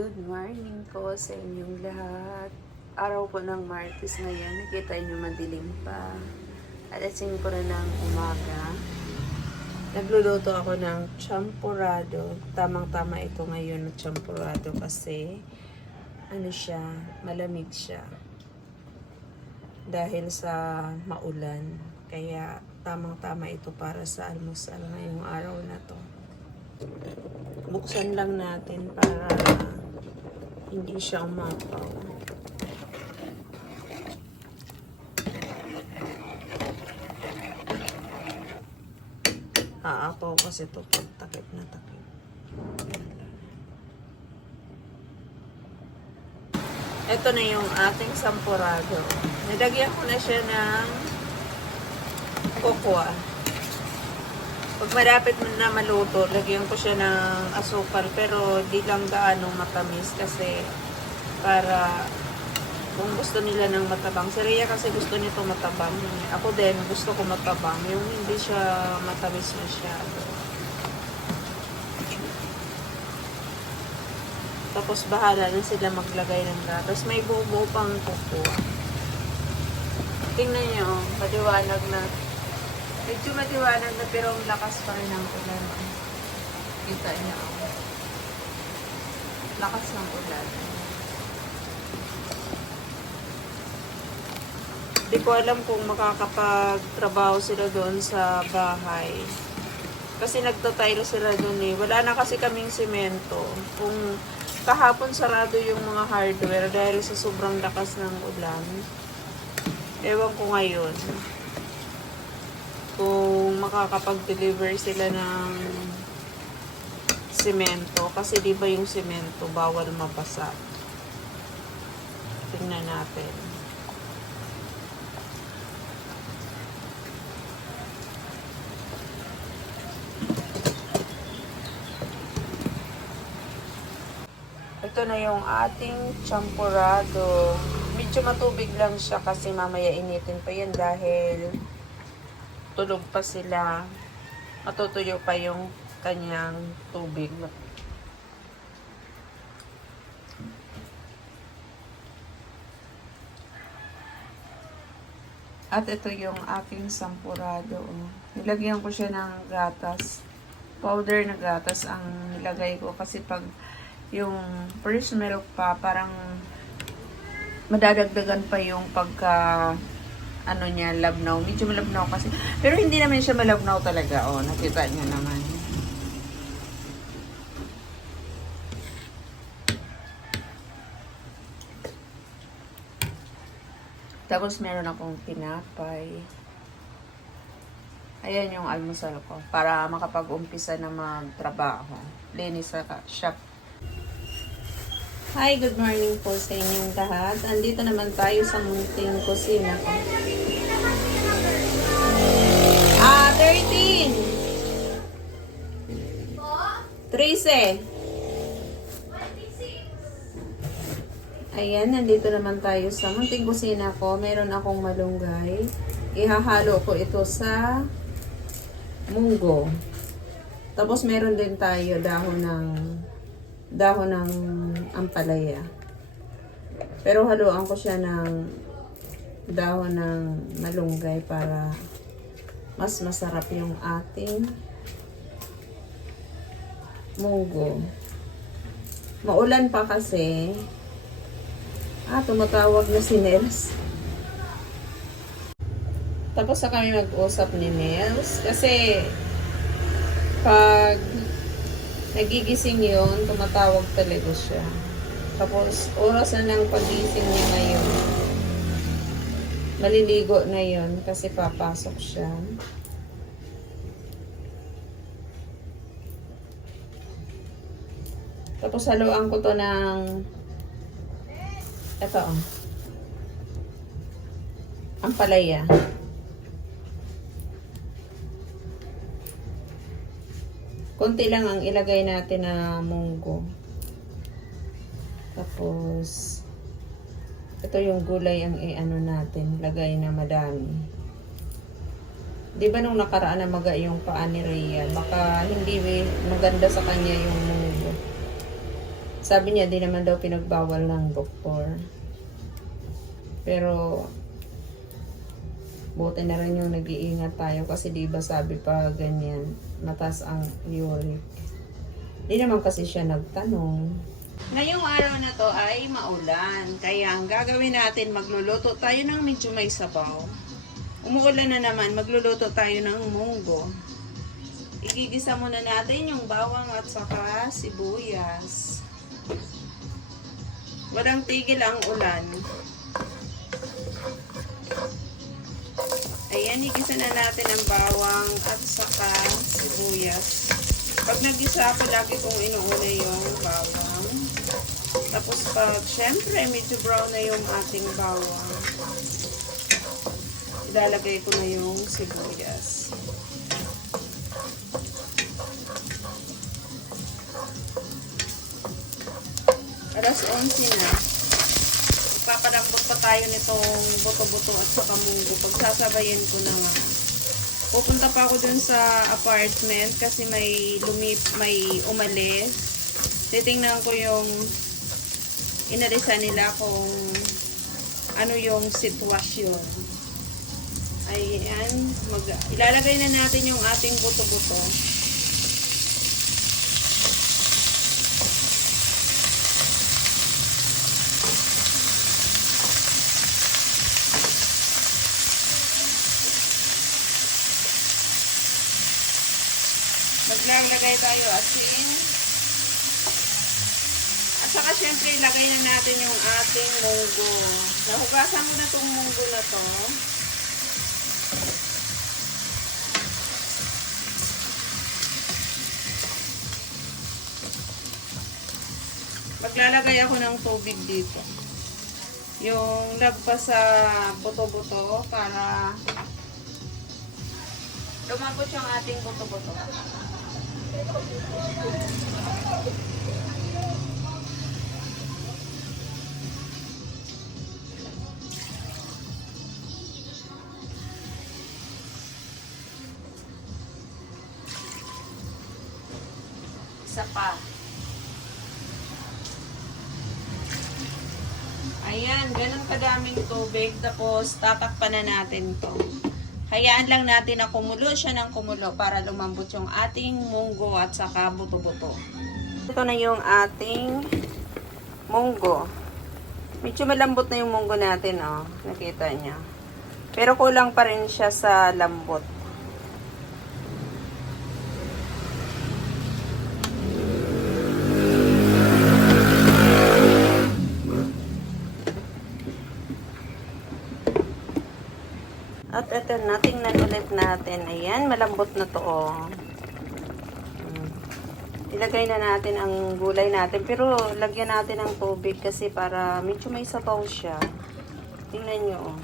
Good morning po sa inyong lahat. Araw po ng Martes ngayon. Nakita niyo madilim pa. Alas 5 na ng umaga. Nagluluto ako ng champurado. Tamang-tama ito ngayon na champurado kasi ano siya, malamig siya. Dahil sa maulan. Kaya tamang-tama ito para sa almusal ngayong araw na to. Buksan lang natin para hindi siya umapaw. Aapaw kasi ito pag takip na takip. Ito na yung ating sampurado. Nilagyan ko na siya ng cocoa. Pag malapit mo na maluto, lagyan ko siya ng asukal pero di lang gaano matamis kasi para kung gusto nila ng matabang. Si Rhea kasi gusto nito matabang. Ako din, gusto ko matabang. Yung hindi siya matamis masyado. Tapos bahala na sila maglagay ng gatas. May buo pang kuko. Tingnan nyo, maliwanag na. Medyo maliwanag na pero ang lakas pa rin ng ulan. Kita niyo. oh. Lakas ng ulan. Di ko alam kung makakapagtrabaho sila doon sa bahay. Kasi nagtatile sila doon eh. Wala na kasi kaming simento. Kung kahapon sarado yung mga hardware dahil sa sobrang lakas ng ulan. Ewan ko ngayon kung makakapag-deliver sila ng simento. Kasi di ba yung simento bawal mabasa. Tingnan natin. Ito na yung ating champurado. Medyo matubig lang siya kasi mamaya initin pa yan dahil tulog pa sila. Matutuyo pa yung kanyang tubig. At ito yung aking sampurado. oh. Nilagyan ko siya ng gatas. Powder na gatas ang nilagay ko kasi pag yung first milk pa, parang madadagdagan pa yung pagka ano niya, labnaw. Medyo malabnaw kasi. Pero hindi naman siya malabnaw talaga. Oh, nakita niyo naman. Tapos meron akong tinapay. Ayan yung almusal ko para makapag-umpisa na magtrabaho. Linis sa shop. Hi, good morning po sa inyong lahat. Andito naman tayo sa munting kusina ko. Ah, 13! 13! Ayan, nandito naman tayo sa munting kusina ko. Meron akong malunggay. Ihahalo ko ito sa munggo. Tapos meron din tayo dahon ng dahon ng ampalaya. Pero haluan ko siya ng dahon ng malunggay para mas masarap yung ating munggo. Maulan pa kasi. Ah, tumatawag na si Nels. Tapos na kami mag-usap ni Nels. Kasi pag nagigising yun, tumatawag talaga siya. Tapos, oras na ng pagising niya ngayon. Maliligo na yun kasi papasok siya. Tapos, haluan ko to ng ito, oh. Ang palaya. Konti lang ang ilagay natin na munggo. Tapos, ito yung gulay ang i-ano natin, lagay na madami. Di ba nung nakaraan na maga yung paa ni Rhea, baka hindi maganda sa kanya yung munggo. Sabi niya, di naman daw pinagbawal ng doktor. Pero, buti na rin yung nag-iingat tayo kasi di ba sabi pa ganyan, matas ang uric. Di naman kasi siya nagtanong. Ngayong araw na to ay maulan. Kaya ang gagawin natin, magluluto tayo ng medyo may sabaw. Umuulan na naman, magluluto tayo ng munggo. Igigisa muna natin yung bawang at saka sibuyas. Walang tigil ang ulan. Ayan, igisa na natin ang bawang at saka sibuyas. Pag nagisa ako, lagi kong inuuna yung bawang. Tapos pag, syempre, medyo brown na yung ating bawang. Ilalagay ko na yung sibuyas. Alas 11 na. Ipapalambot pa tayo nitong buto-buto at saka munggo. Pagsasabayin ko na nga. Pupunta pa ako dun sa apartment kasi may lumip, may umalis. Titingnan ko yung inalisan nila kung ano yung sitwasyon. Ayan, mag, ilalagay na natin yung ating buto-buto. Maglalagay tayo asin. At saka syempre ilagay na natin yung ating munggo. Nahugasan mo na itong munggo na to. Maglalagay ako ng tubig dito. Yung lagpas sa buto-buto para lumabot yung ating buto-buto. Isa pa. Ayan, ganun kadaming tubig. Tapos, tatakpan na natin to. Hayaan lang natin na kumulo siya ng kumulo para lumambot yung ating munggo at saka buto-buto. Ito na yung ating munggo. Medyo malambot na yung munggo natin, oh. Nakita niya. Pero kulang pa rin siya sa lambot. At ito na, tingnan ulit natin. Ayan, malambot na to, oh. Mm. Ilagay na natin ang gulay natin. Pero, lagyan natin ng tubig kasi para medyo may sabaw siya. Tingnan nyo, oh.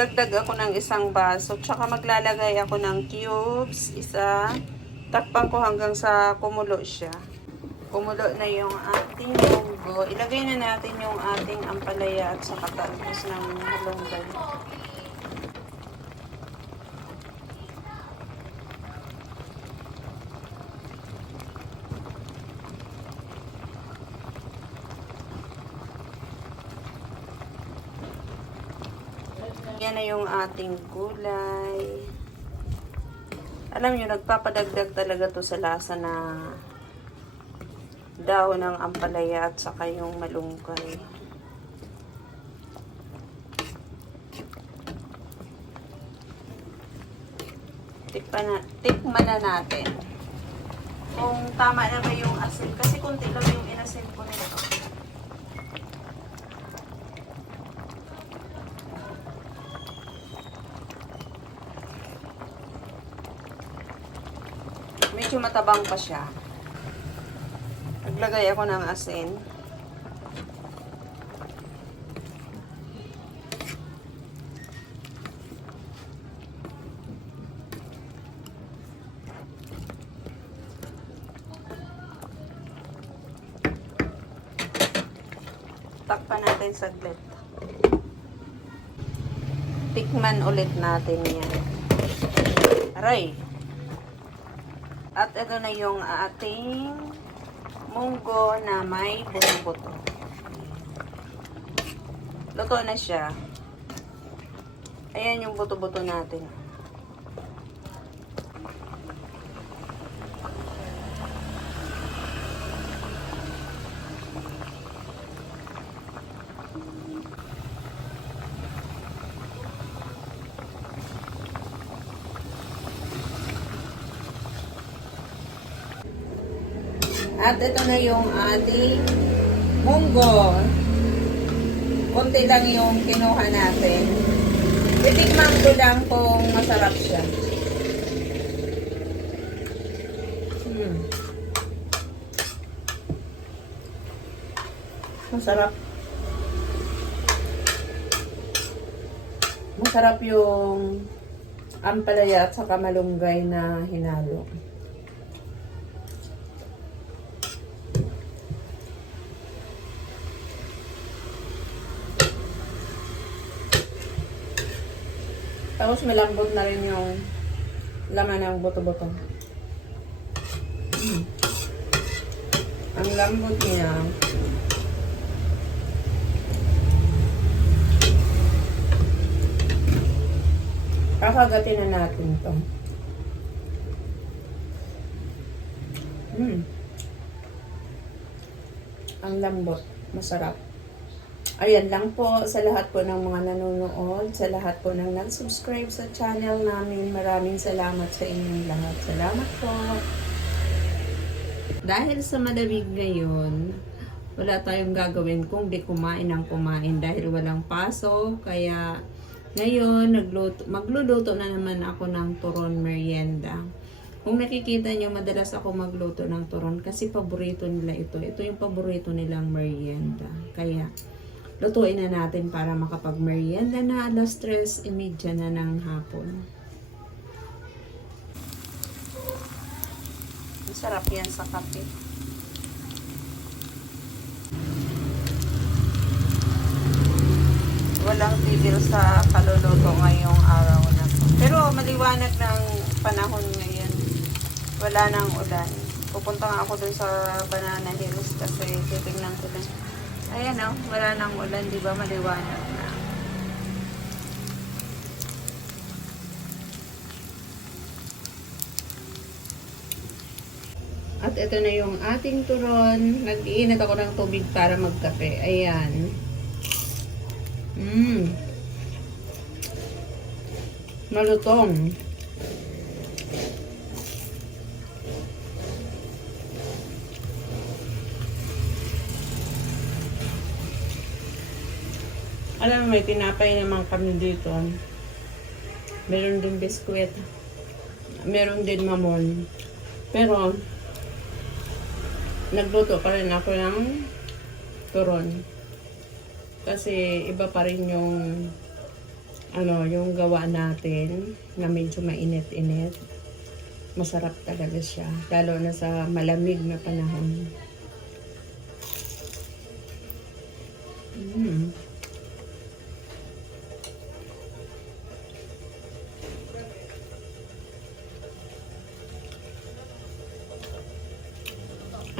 Dagdag ako ng isang baso. Tsaka maglalagay ako ng cubes. Isa. Takpan ko hanggang sa kumulo siya. Kumulo na yung ating munggo. Ilagay na natin yung ating ampalaya at saka talbos ng malunggay. Yan na yung ating gulay. Alam nyo, nagpapadagdag talaga to sa lasa na dahon ng ampalaya at saka yung malunggay. Tikman na, tikman na natin. Kung tama na ba yung asin. Kasi kunti lang yung inasin ko nito. Medyo matabang pa siya. Naglagay ako ng asin. Takpan natin saglit. Tikman ulit natin yan. Aray. At ito na yung ating munggo na may buto-buto. Luto na siya. Ayan yung buto-buto natin. At ito na yung ating munggo. Kunti lang yung kinuha natin. Titikman ko lang kung masarap siya. Hmm. Masarap. Masarap yung ampalaya at saka malunggay na hinalo. Tapos malambot na rin yung laman ng buto-buto. Mm. Ang lambot niya. Kakagatin na natin to. Mm. Ang lambot. Masarap. Ayan lang po sa lahat po ng mga nanonood, sa lahat po ng nag-subscribe sa channel namin. Maraming salamat sa inyong lahat. Salamat po. Dahil sa malamig ngayon, wala tayong gagawin kung di kumain ng kumain dahil walang paso. Kaya ngayon, nagluto, magluluto na naman ako ng turon merienda. Kung nakikita nyo, madalas ako magluto ng turon kasi paborito nila ito. Ito yung paborito nilang merienda. Kaya, lutuin na natin para makapag-merienda na alas 3.30 na ng hapon. Masarap yan sa kape. Walang tigil sa kaluluto ngayong araw na to. Pero maliwanag ng panahon ngayon. Wala nang ulan. Pupunta nga ako dun sa Banana Hills kasi titignan ko din. Ayan o, wala nang ulan, di ba? Maliwanag na. At ito na yung ating turon. Nag-iinit ako ng tubig para magkape. Ayan. Mmm. Malutong. Alam mo, may tinapay naman kami dito. Meron din biskwit. Meron din mamon. Pero, nagluto pa rin ako ng turon. Kasi iba pa rin yung ano, yung gawa natin na medyo mainit-init. Masarap talaga siya. Lalo na sa malamig na panahon. Mm.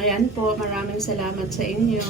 Ayan po, maraming salamat sa inyo.